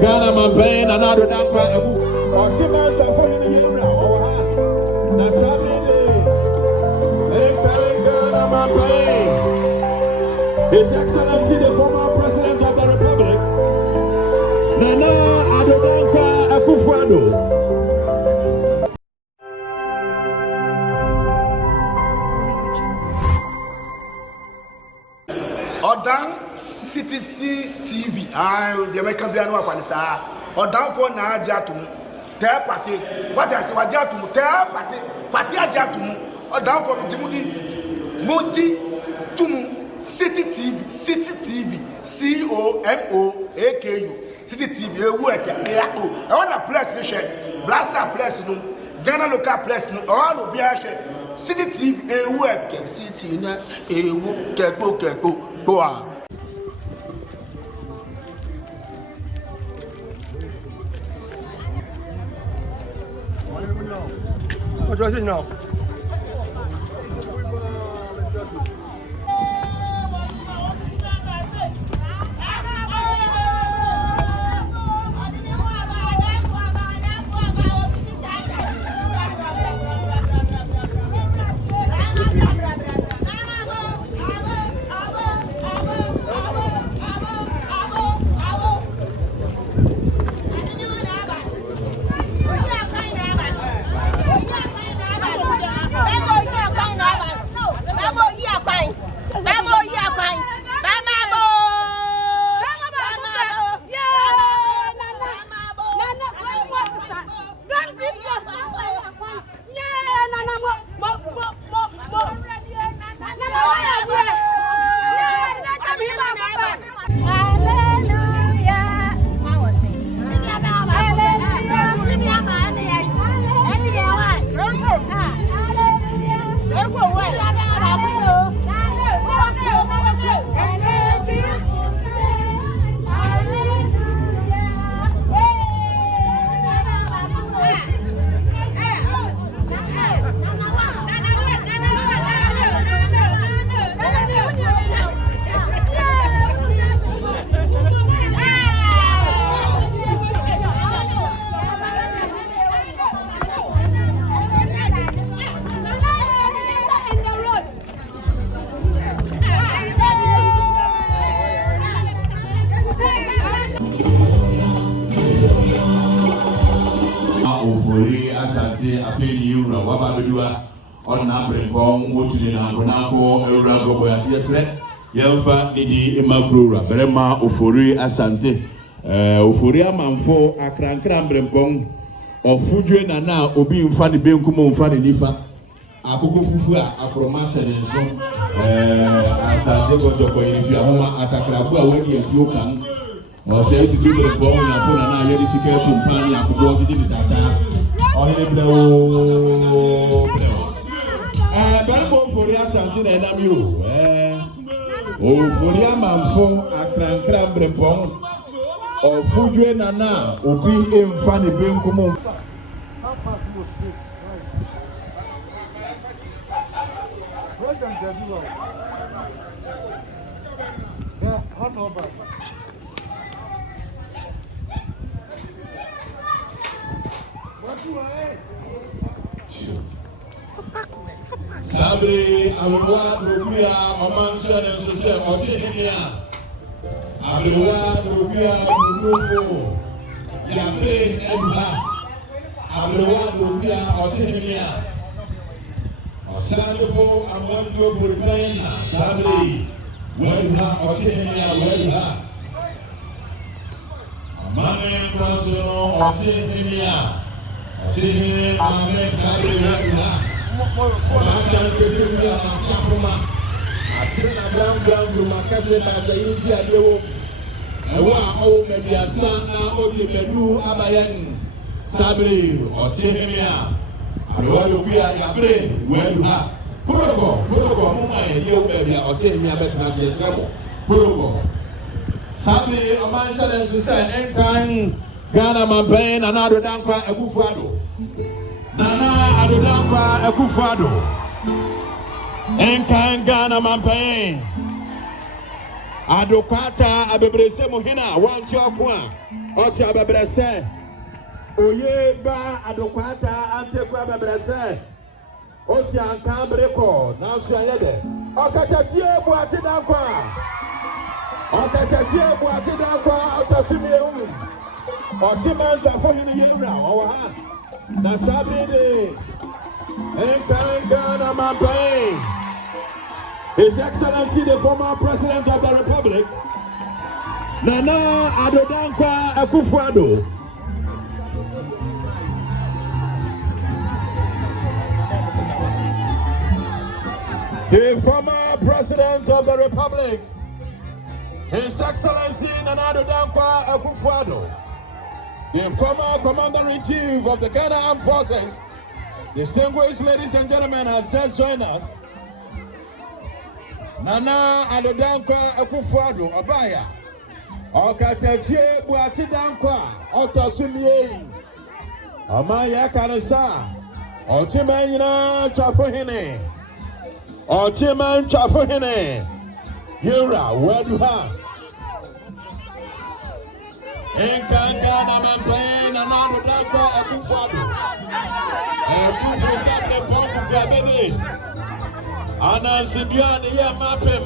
Ghana man paying and Addo Danquah or Timothy for you now. Ghana man paying His Excellency the former President of the Republic Nana Addo Danquah Akufo-Addo. Odan CTC TV. The American Biano of Anissa. Odan for na Jatum. Ter party. What I say, what Jatum? Ter party. Party Jatum. Odan for Jimudi. Monti Tum. City TV. City TV. COMOAKU. City TV. I want a place, Michelle. Blaster place, no. Ghana local place, no. All of Biache. City TV. City na. Keko. Boa. What do I say now? Asante apeli yura wabadodua onna brempong wotule na konako ewura gobo yesre yemfa didi emakrura berema ofori asante ofori amanfo akrankra brempong ofudwe na obi mfa ne benkum mfa ne nifa akoko fufu a akroma serenso asante godoko yifi ahoma atakrabu a wadi etiokan o se tutu brempong na fo na yedi siketu mpani akoko didi tata Bambo for Asante na Namio. For Yamanfo, Akran Brepon, or Fudwe Nana, Obi in Fanny Benkumo. Sabre Abrewa Noguya Omanson and Sose Okyehene Abrewa Noguya Nugofo Yabre Emha Abrewa Noguya Okyehene Osandofo Amonto for replying Sabre Wedha Okyehene Wedha Mane Kwansono Okyehene Okyehene Mane Sabre Wedha Maka kesemia asapuma asena blangu makase basa infi adewo ewa o mediasa na o tebedu abayan Sabre Okyehene adewa dobia yabre wedu ha Protocol, Mumma, you baby, or tell me about as trouble. Protocol. Sadly, a man said, and kind Ghana Mampain and Addo Danquah Akufo-Addo. Nana Addo Danquah Akufo-Addo. And kind Ghana Mampain. Addo Kwata Abebrese Mohina, one Chokwa, Oti Abebrese. Oye ba Addo Kwata Antekwa Abebrese. Osia Kambreko, now Siayede. Okatatie Boati Danquah. Okatatie Boati Danquah, Otasimi. Otiman Jafoni Yura, or Nasabide. And kind Ghana Mampain. His Excellency, the former President of the Republic, Nana Addo Danquah Akufo-Addo. The former President of the Republic, His Excellency Nana Addo Danquah Akufo-Addo. The former Commander-in-Chief of the Ghana Armed Forces, distinguished ladies and gentlemen, has just joined us. Nana Addo Danquah Akufo-Addo Obaya Okatatie Boati Danquah Otasumie Amaya Kanasa Otimanyina Chafohene Otiman Chafohene Yura Wedha Enkanga Mampain Nana Addo Danquah Akufo-Addo Akufo Sabne Ponku Gabede Ana Sibiani ya mapem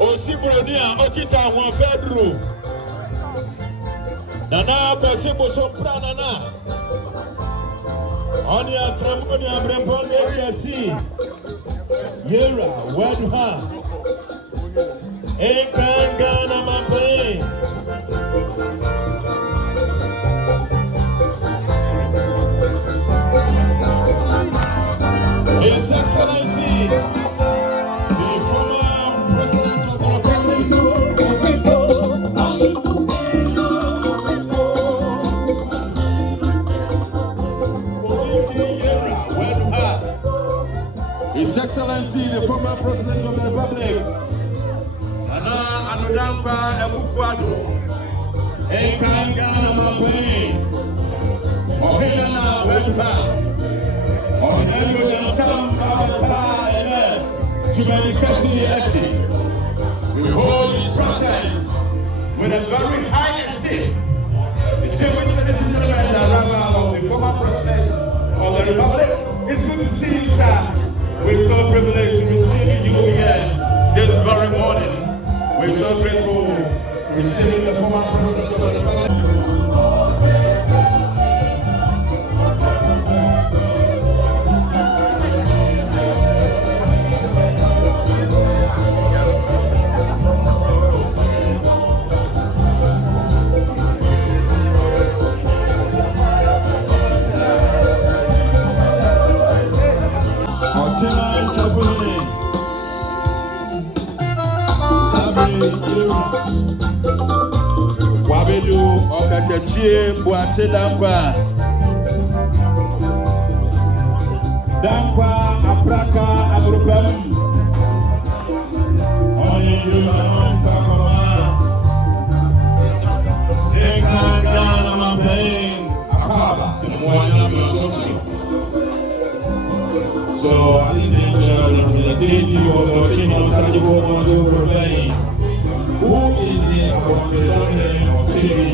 Osibronia okita wọn fedro Nana Bosibo Sopra Nana Oni Akremoni Abrempon Yasi Yera Wedha Ekangana Mampain His Excellency, the former President of the Republic, His Excellency, the former President of the Republic, Nana Addo Danquah Akufo-Addo, Ghana Mampain, Ohena Wedha. We hold his presence with a very high esteem. Distinguished citizens and the former President of the Republic, it's good to see you, sir. We're so privileged to receive you here this very morning. We're so grateful to receive the former President of the Republic. Wabelu Okatatie Boati Danquah Apraka Abrupam Oni Luma Kakoma Ghana Mampain Akaba So I think the representative of the Chino Sadibo want to proclaim who is the Abrupam of Kyebi,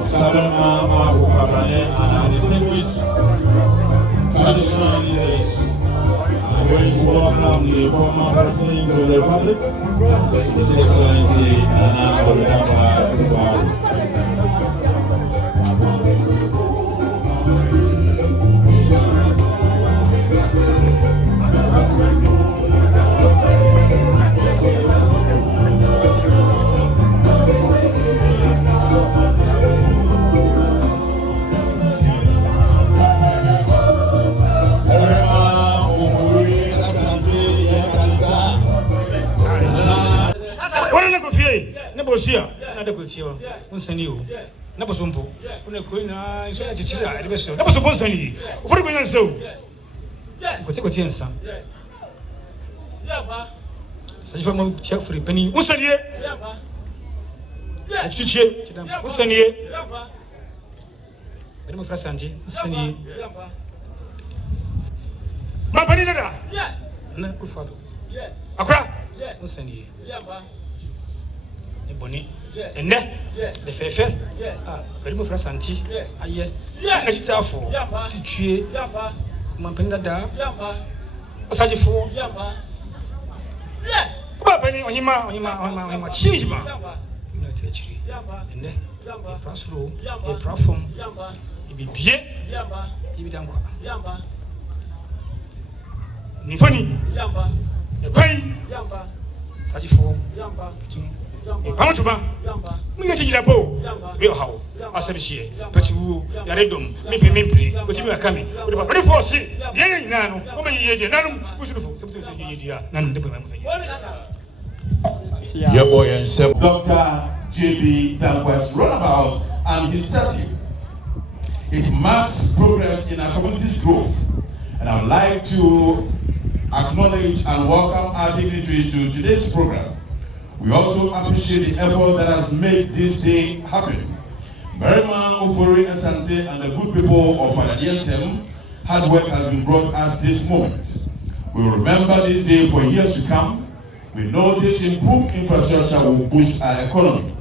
Salama Mabukarane, and our distinguished traditional leaders. I'm going to welcome the former President of the Republic, His Excellency Nana Addo Danquah Akufo-Addo. Negocia, nada consigo, sanio. Na basumpo, una coisa, isso é titira, é beso. Na basumpo sanio. O foro conheceu. Kote nsa. Saji fa mo tia furi pani. Unsanie. Chiche. Unsanie. Bere mo fra santi. Unsanie. Ma pani nada. Na kufado. Akra. Unsanie. E boni. Enne. Le fefe. Ah, bere mo fra santi. Aye. Na chitafo. Chiche. Ma pani nada. Saji fo. Babani ohima chijima ina techiri ene e prasro e platform e bibie e bidankwa nifoni e pai sajifo tum e pamatuba mi yati jilabo be hawo asabishie petu yaredom mipri otimi akami o de ba force de ina no o be yede nanum busufo sebuse yede ya nan de ba mafanya Yeah, boy, and so Dr. Kyebi Danquah's runabout and his statue. It marks progress in our community's growth, and I would like to acknowledge and welcome our dignitaries to today's program. We also appreciate the effort that has made this day happen. Berima Ofori Asante and the good people of Adadiantem, hard work has been brought us this moment. We will remember this day for years to come. We know this improved infrastructure will boost our economy.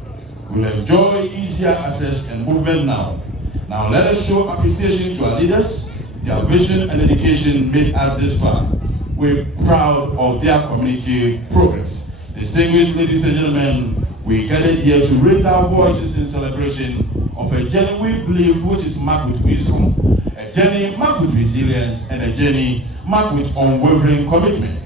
We will enjoy easier access and movement now. Now let us show appreciation to our leaders. Their vision and dedication made us this far. We're proud of their community progress. Distinguished ladies and gentlemen, we gathered here to raise our voices in celebration of a journey we believe which is marked with wisdom, a journey marked with resilience, and a journey marked with unwavering commitment.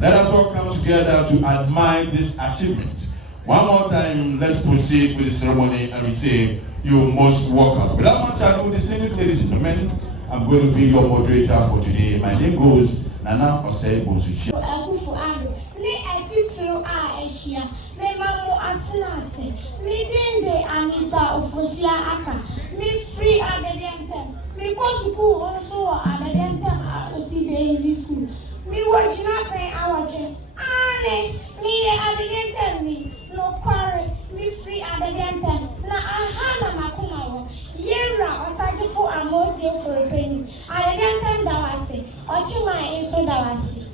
Let us all come together to admire this achievement. One more time, let's proceed with the ceremony and we say, you're most welcome. Without much ado, distinguished ladies and gentlemen, I'm going to be your moderator for today. My name goes Nana Osei Bonsuchi. Me watching up our game. Ane, me adidenten me no quarry, me free adidenten. Na ahana makumawo. Yera osaji fu amoti for a penny. Adidenten dawasi. Ochima inso dawasi.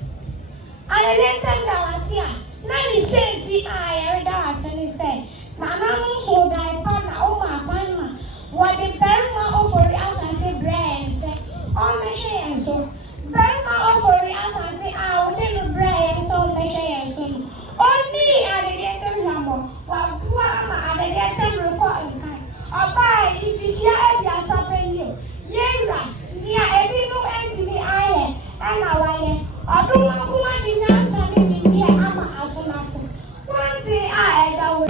Adidenten dawasi. Nani senti ayere dawasi ni say. Na namu so dai pana oma pana. What the Berima offer asante brains. On the hands so. Berima offer asante within the brain so measure so. Only at the end number, while Guama at the end report in kind. Or by if you share your sapling you. Yera, near every no entity iron and a wire. Or do one who want in answer in India ama as a master. One day I that way.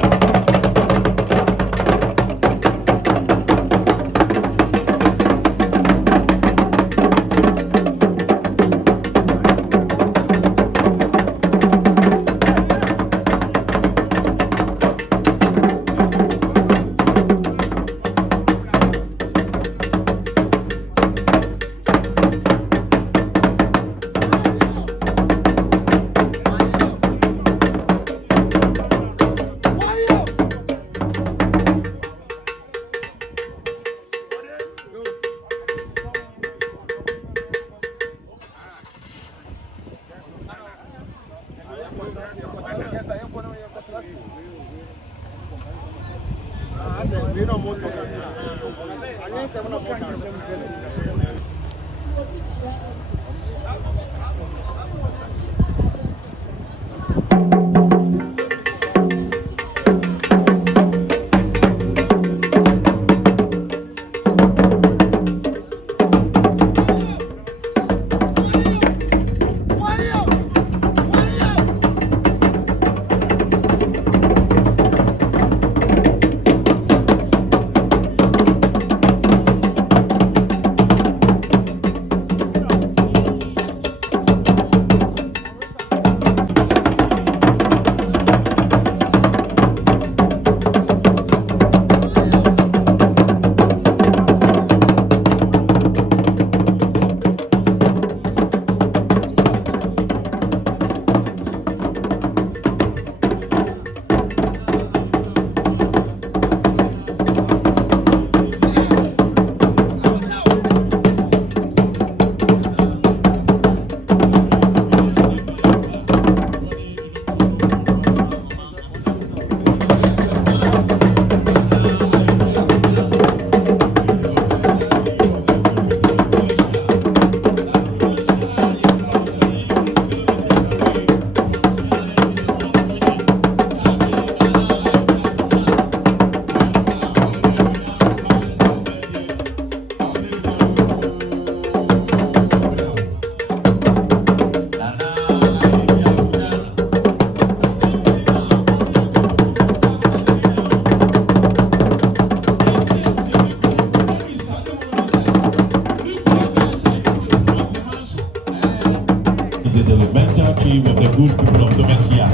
is the developmental chief of the good people of Domesia.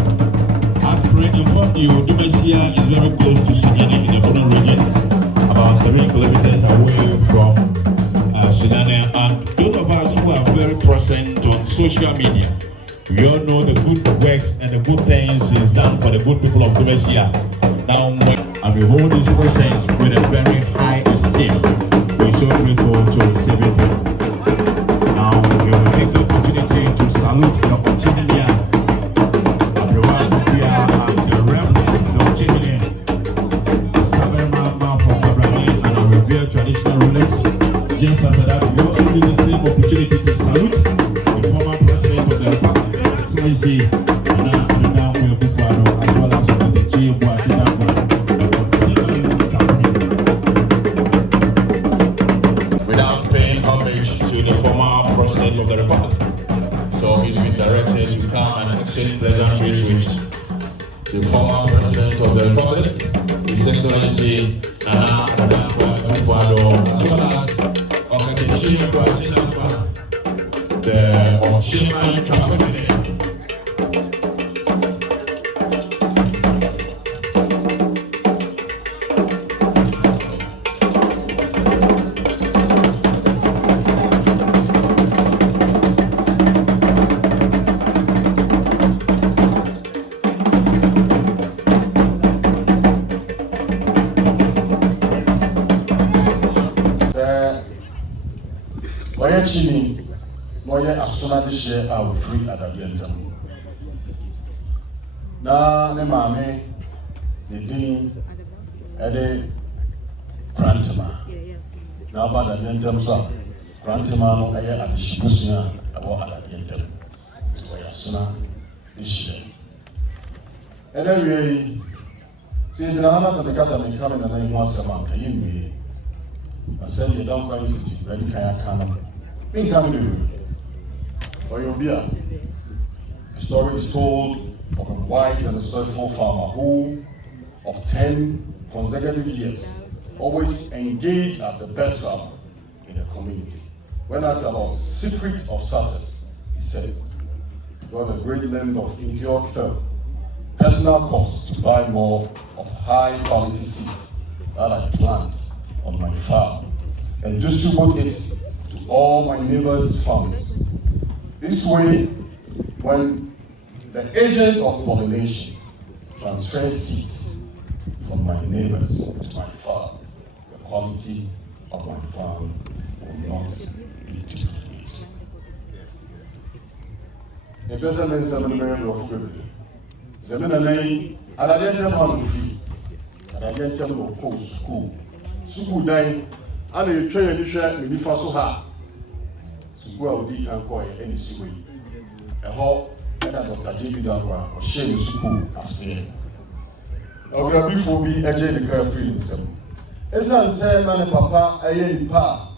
As per informed you, Domesia is very close to Sinane in the Bono region, about 7 kilometers away from Sinane. And those of us who are very present on social media, we all know the good works and the good things is done for the good people of Domesia. Now, and we hold this presence with a very high esteem. We're so grateful to receive it. Now, we will take the opportunity to salute the Okyehene, everyone here, and the Reverend Okyehene, the Fmr Prez from Abraham, and our revered traditional rulers. Just after that, we also need the same opportunity to salute the former President of the Republic, His Excellency, as well as the Chief of without paying homage to the former President of the Republic. So he's been directed to come and exchange pleasantries with the former President of the Republic, His Excellency Addo Okyehene, as well as the Homage. Chini, moye asuna dishe au free adabienta. Na ne mame ne din ede Krantema. Na ba adabienta so Krantema no eye adishibusua abo adabienta. Moye asuna dishe. Ede we si ndana sa bekasa me kame na nai mo asema ka yimwe. Asem de Danquah Institute ready kaya kana. The story is told of a wise and resourceful farmer who, of 10 consecutive years, always engaged as the best farmer in the community. When asked about the secret of success, he said, "He got a great length of incurred term, personal costs to buy more of high quality seed that I plant on my farm and distribute it to all my neighbors' farms. This way, when the agent of pollination transfers seeds from my neighbors to my farm, the quality of my farm will not be depleted." The person is a member of the Zemenay, Adadiantem on free, Adadiantem of course school. School dying, and you train and you share with the Fasoha. School will be any way. A whole Dr. Kyebi Danquah or share school as there. Okay, before we educate the carefree in some. As I said, man, papa, I am pa.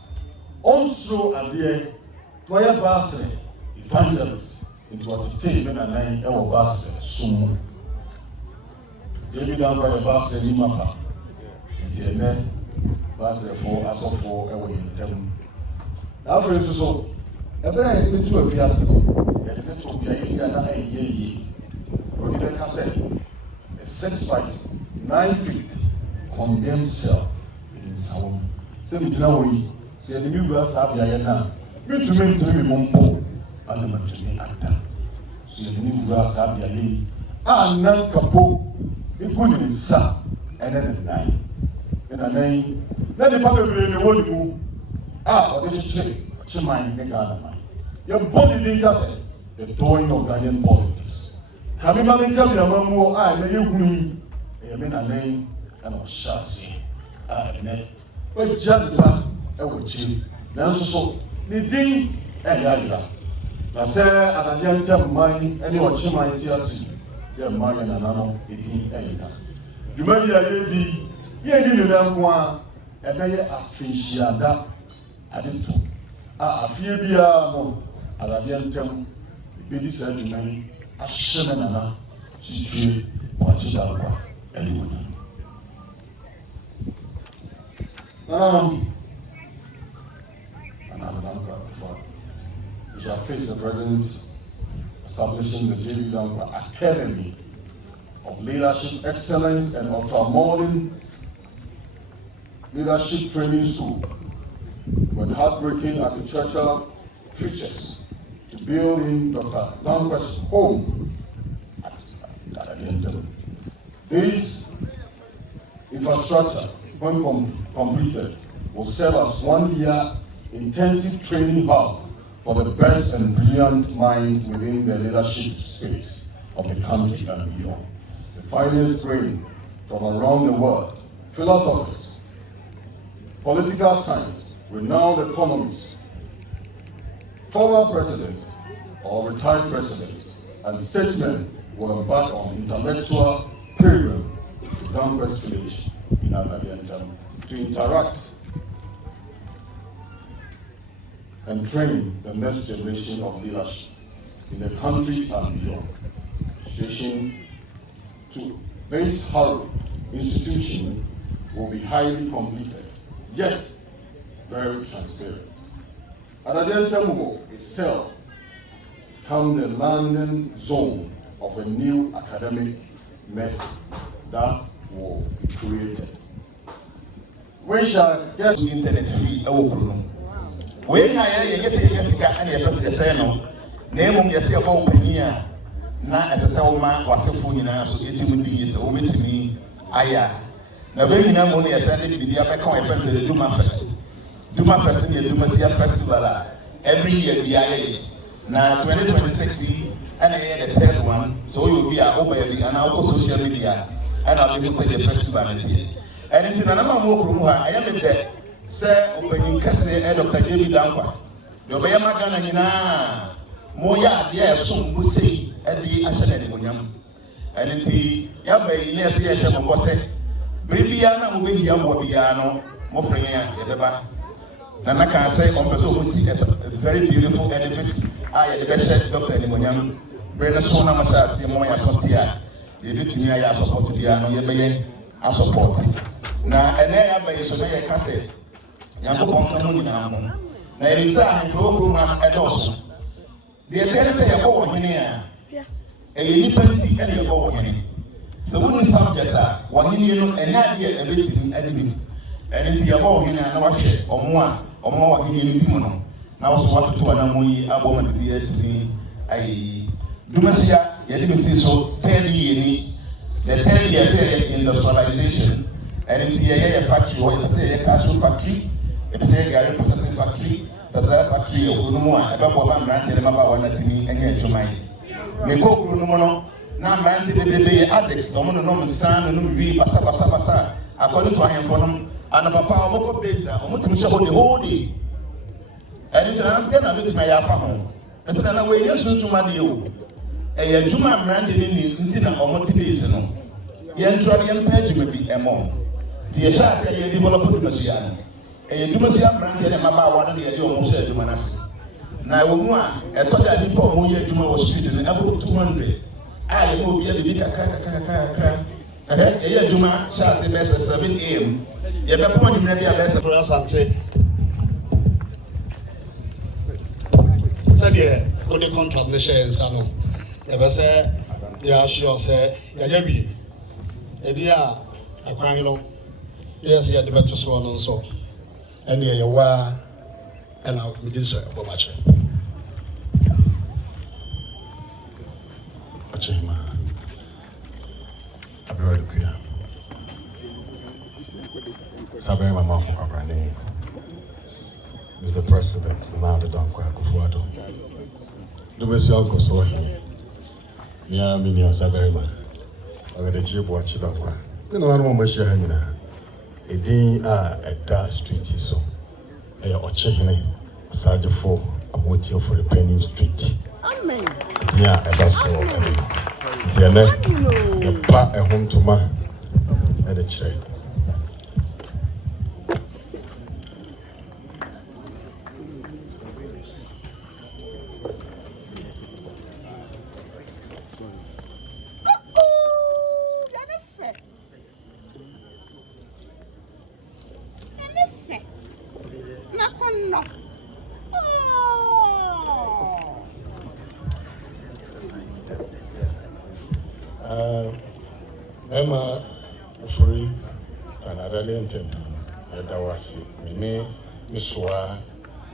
Also, a dear, Toya Basse, evangelist, into what it takes when I name our Basse soon. Kyebi Danquah, Basse, Nimapa. It's a man, Basse for us of 4 hours in 10. After so, a very good to a fiasco, and the network be a ye. Rodrigo said, a set spice, 9 feet, condemned cell in his home. Said, said the new grass have Yana, me to me Mumpo, and the Matumi actor. So the new grass have Yali, and none capo, it put in his son, and then a 9. And a name, then the public really won't move. Or they should Chimay Negana. Your body didn't say the doing of Ghanaian politics. Coming back in Kabiamamu, I may you mean a name and a chassis. But Jadba, I will chill. Now, so the thing, and Yadra. Now, say, at a young time, mine, any what Chimay TLC, your mind and another 18 anytime. You may be a lady, you don't want a very aficionada. I didn't talk. A few beer, no, Arabian baby said to me, a shemanana, she tree, watch it out, anyone. Another Danquah before. We shall face the President establishing the Kyebi Danquah Academy of Leadership Excellence and Ultramodern Leadership Training School with heartbreaking architectural features to build in Dr. Danquah's home at Addo. This infrastructure, when completed, will serve as 1 year intensive training hub for the best and brilliant minds within the leadership space of the country and beyond. The finest brain from around the world, philosophers, political science, renowned economists, former president or retired president, and statesmen will embark on intellectual pilgrim to Danquah's village in Addo to interact and train the next generation of leadership in the country and beyond. Station 2. This hallowed institution will be highly completed, yet very transparent. Addo itself become the landing zone of a new academic mess that will be created. We shall get to internet free. We na yesika and yesika no name yesika ko pania na esese wo ma wasefo nyina so etimu di yese wo metimi aya na be nyina mo ne yesende bibia be kan event the Duma Fest the Duma Festival every year bi aye na 2026 and the third one so you be over and our social media and I'll be say the festival and in another mo kru ha I am there. Sir, opening Casse, Dr. Kyebi Danquah. The Bayamagana Nina, Moya, yes, soon would say at the Ashanimonium. And indeed, Yabe, yes, yes, I was said, Bribiana will be here, Mobiano, Mofrenia, Edeba. Nanaka say, on Peso, see as a very beautiful edifice. I had the best Dr. Nimonium, Brenda Sona Masas, Moya Sotia, the Bitinia support the Ano Yabe, I support. Now, and then I may survey a cassette. Yankopon ka mu nyina mo na yɛrisa ahemfo okuru ma ɛdɔɔso deɛ kyerɛ sɛ yɛbɔ wɔ hene a ɛyɛ nipa nti ɛne yɛbɔ wɔ hene sɛ wonu subject a wɔhene no ɛnyɛ adeɛ ɛbɛtumi ɛde mi ɛne nti yɛbɔ wɔ hene a na wahwɛ ɔmo a wɔ hene no di mu no na wɔso watoto anamo yi abɔ ma de bi atumi ayɛ yi dumasia yɛde mi si so 3rd year ni the 3rd year sɛ industrialization ɛne nti yɛyɛ factory hɔ yɛpɛ sɛ yɛyɛ cashew factory. It's a Gary processing factory, the factory of Unuma, about one brand and about one to me and yet to my. Miko Unumono, now granted the baby addicts, no one son and we passa, according to him for them, and a papa of Beza, almost to show the whole day. And it's an afghan with my home. As an away, yes, to my you. A Juma branded in incident or motivation. Yantralian page may be a mom. The Asha say you develop a and you must have granted a mama one year almost said to Manas. Now, I thought I didn't know you was treated about 200. I will be a big crack. A Juma shall say best at 7 a.m. You have a point in the best for us and say, Sadia, what the contract the shares are no. Never say, yeah, sure, say, Yabi. A dear, a crime. Yes, he had the better swan on so. And here you are, and I'll be this for much. Addo Okyehene. Sabe mama from Kabrane. Mr. President, now the Danquah Kufuado. The best uncle saw him. Yeah, I mean, Sabe man. I got a chip watch Danquah. You know, I don't want to share him. Edin a Addo Street so Addo Okyehene aside for Amotio for the Penning Street. Amen. Yeah, that's so. Tiene the pa a home to ma and the chair. Emma Free Fanadalian Dawasi, Mene, Miswa,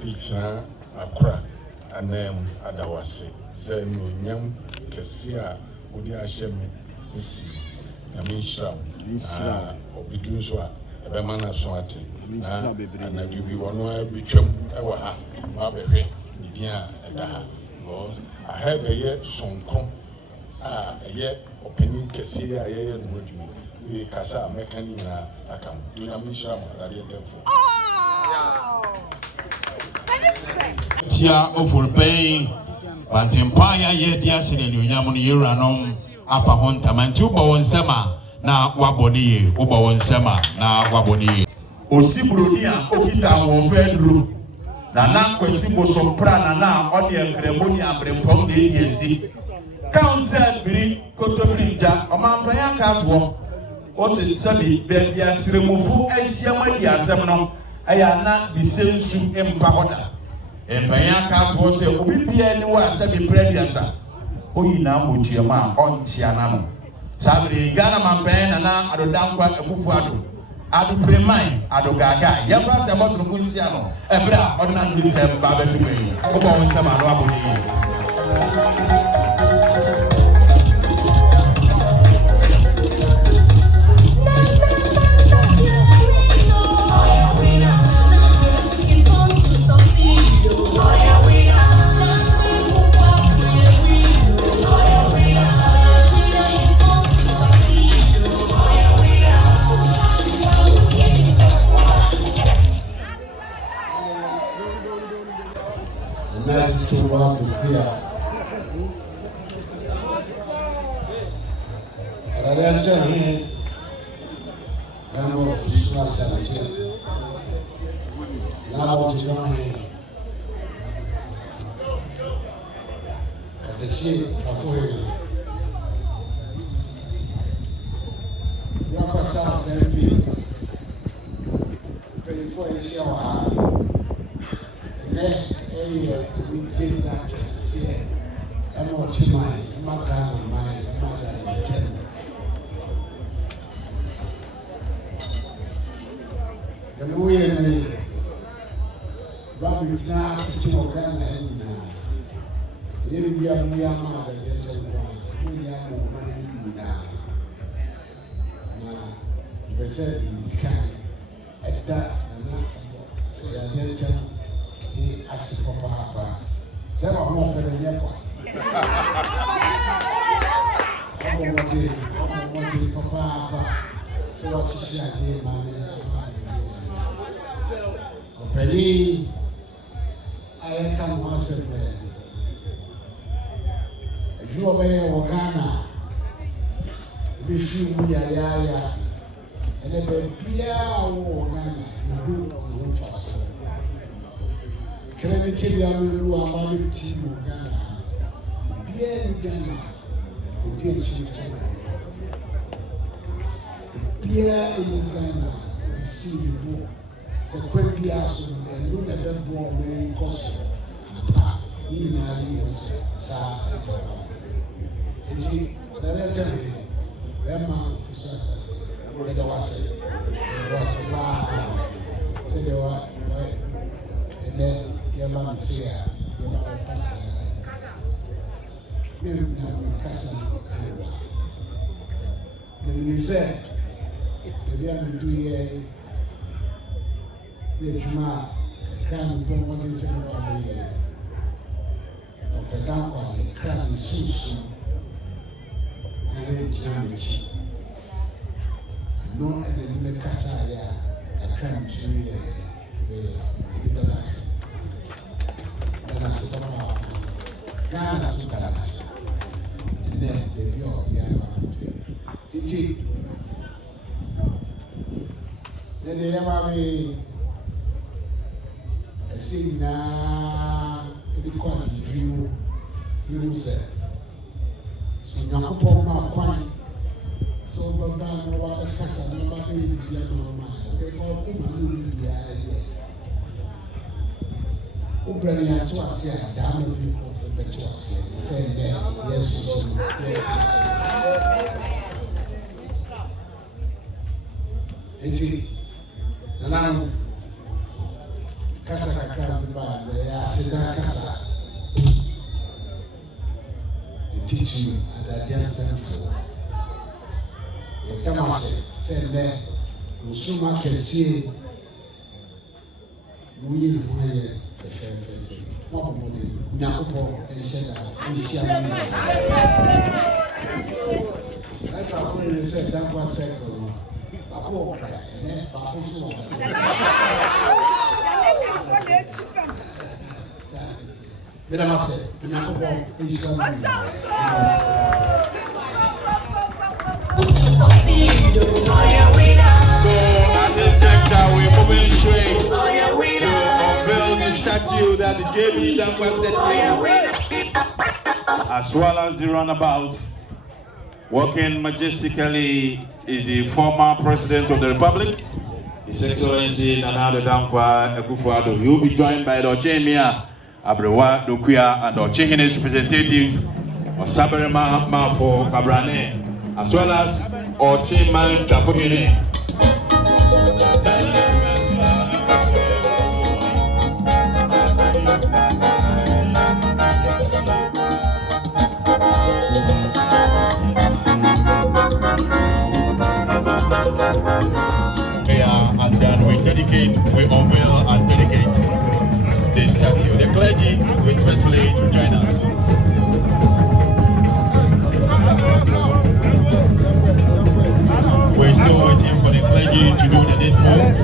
Ichna, Akra, and name Adawasi. Zen Yam, Kessia, Udia Shemi, Missy, Namisha, Obiduswa, Bemana Swati, and I do be one become Ewaha, Mabe, Nidia, and I have a year son come, a year opening Kessia, a year and would me. We Casa Mecanina, I come to Namisha, Tia offer pay, but Empire yet yes in the Yamun Uranom, Upper Hontaman, 2 Bowen Sema, na Waboni, Ubawon Sema, na Waboni. Osibrunia, Okita, Wofedru, Nana, Quesibo Soprana, na Odia Cremonia, Brempong, the ESC. Council Bri, Cotobrija, Omampaya Catwalk. Ose sabi baby asremufu asiama di asem no ayana bisensu empa hoda empanya ka to se obi bia ni wa sabi prediasa oyina motuema ontia na no sabri Ghana mampen na Addo Danquah ebufu ado preman ado gaga yefa se boso no kunsia no ebra odina December betumi obo won se ma no aboni Danquah, the crab is so and then it's no, and then the Casaya, a crab to the last. That's about Ghana's balance. And then the York, it's then they have a scene now, the quality you say. So, Nakopoma, quite so, but down over the castle, nobody is the other. They call Kuma, the idea. Ubrania to us here, damn it, we go for the to us. Say, yes, yes. enti nana kasa kakra de ba ya aseda kasa teach you at the center for come say there usuma kesi we we first what body nyakopo ensheda enshia I travel in say Danquah circle ako cry and ako so Madam say nyakopo enshia So at this sector, we're moving straight to unveil the statue that the Kyebi Danquah statue, as well as the runabout. Walking majestically is the former President of the Republic, His Excellency Nana Addo Okyehene. He will be joined by Addo Okyehene, Addo Okyehene, and Addo Okyehene's representative, Saberema Mafo Kabrane, as well as Ochiman Tapogene. And then we unveil and dedicate the statue. The clergy respectfully join us. We're still waiting for the clergy to do the needful.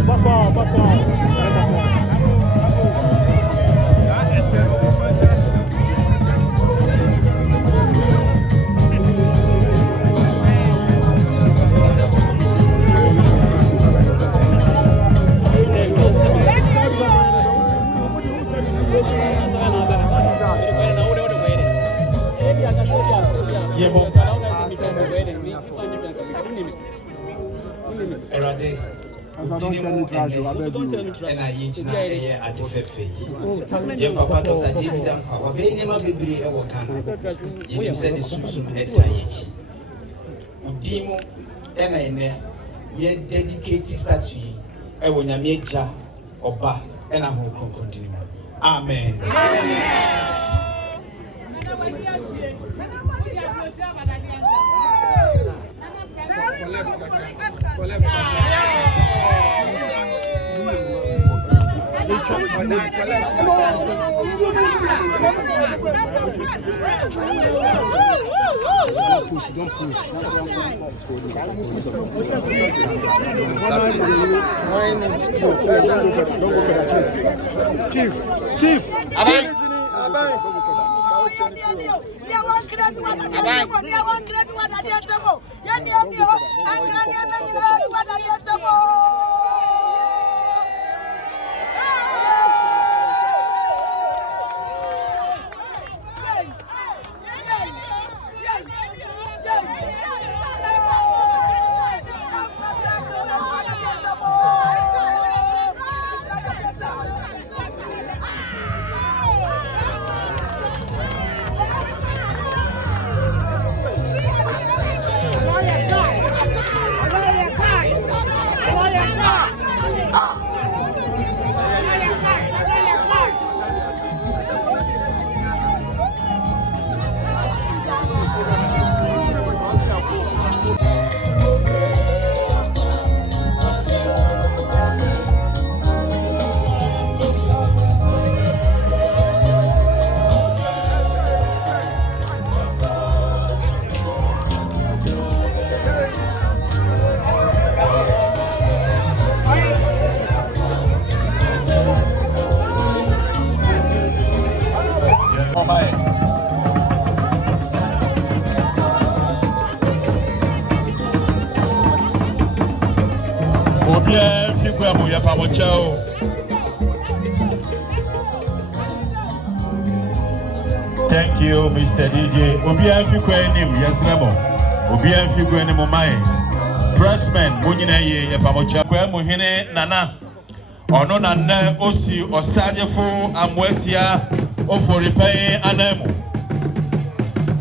And I eat at the Fefe. Your papa Dr. Kyebi Danquah, very never be brave or can. You said the Susum at Tayichi. Udimo, and I ne, yet dedicated statue, I will major or ba, and I will continue. Amen. Don't push. Chief. Thank you, Mr. DJ. Obia Fikwenim, yes, Lemo. Obia Fikwenim, my pressman, Munina ye, Pamocha, Muhine, Nana. Ono Nana, Osi, Osadefo, Amwetia, Ofo Repay, Anemo.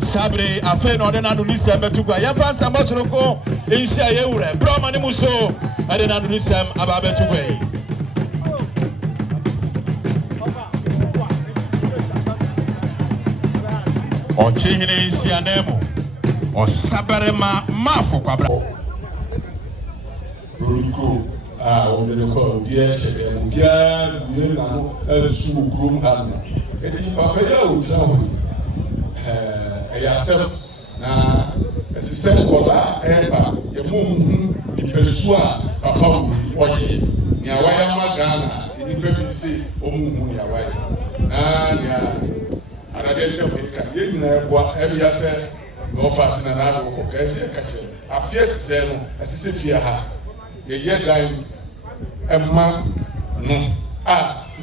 Sabre afe no de na no lisem betugwa ya pa samba soroko ensia ye wure broma ne muso ade na no lisem aba betugwa yi Okyehene ensia nemo osabere mafo kwabra Ruko o bia shebe bia ni na no su grum ha eti papa ya o tira ho ya sep na system kola eba ye mu di pesua papa oye ni awaya magana ni bebi se o mu ni awaya na ya anadente America ye nyina ebo e ya se no fast na na ko kese kache afies se no asise fia ha ye dan emma no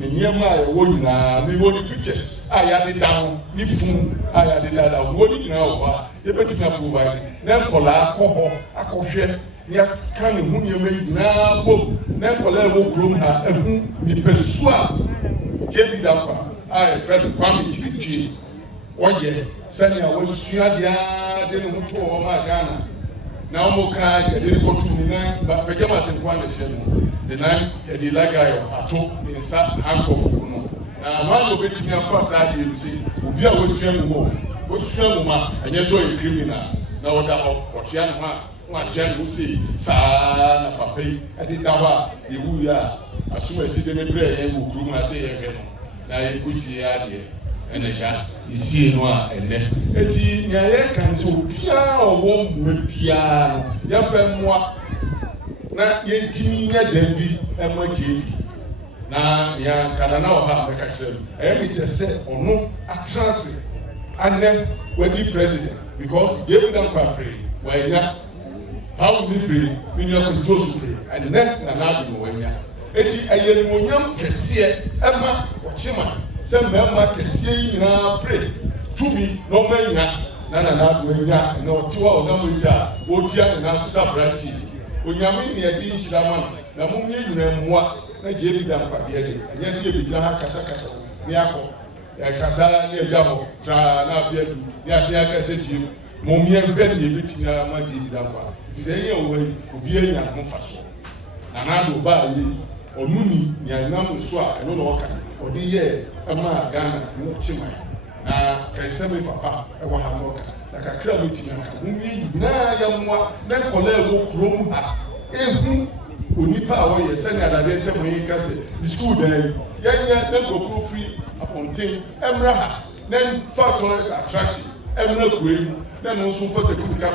ni nyema e wo nyina ni wo ni pictures ya de down ni fun ya de dada wo ni nyina wo ba ye betina bu ba na kola akọ akọhwe ni aka ni hu nyema nyina bo na kola e wo krom ha ehu ni pesua Kyebi Danquah e friend kwami chitwi oye sani a wo sua dia de no to o ma Ghana na mo ka de ko tu ni na ba pejama se kwa na she no the nine the lagayo ato in sa handcuff no na man go betimi afa sa de say obi a wo sua mu ma enye so e criminal na wo da ho otia no ha wa jan wo say sa na papa yi ade da ba ye wu ya asuma si de mebre ye wu kru ma say ye hwe no na ye kusi ya de ene ga isi no a ene eti nya ye kan so bia owo mu bia no ya fa moa na yentimi nya dambi emaji na ya kana na oha meka kire mi tese ono atrase ane wadi president because Kyebi Danquah pray wanya how we pray we nya ko to pray and next na na do wanya eti ayeni wonyam kese ema ochima se mema kese nyina pray to me no manya na do wanya no tiwa ona muta wotia na so sa branch onyame ne adi nhyirama na mumye nyina mmoa na Kyebi Danquah de ade anya se ebigina ha kasa ne akọ ya kasa ne ejabo tra na afia du ya se akasa dio mumye hwe ne ebitina ma Kyebi Danquah izenye owe obi anya ho faso na do ba yi onuni nya nam so a eno no oka odi ye ama Ghana no chima na kaisebe papa e wa ha no oka na kakra metina ka mumye na ya mmoa na kola ewo krom ha ehu onipa a wo ye sani adade ntemo yi kase school dan yanya na go free aponten emra ha na fa tourist attraction emra kuemu na no so fa teku ka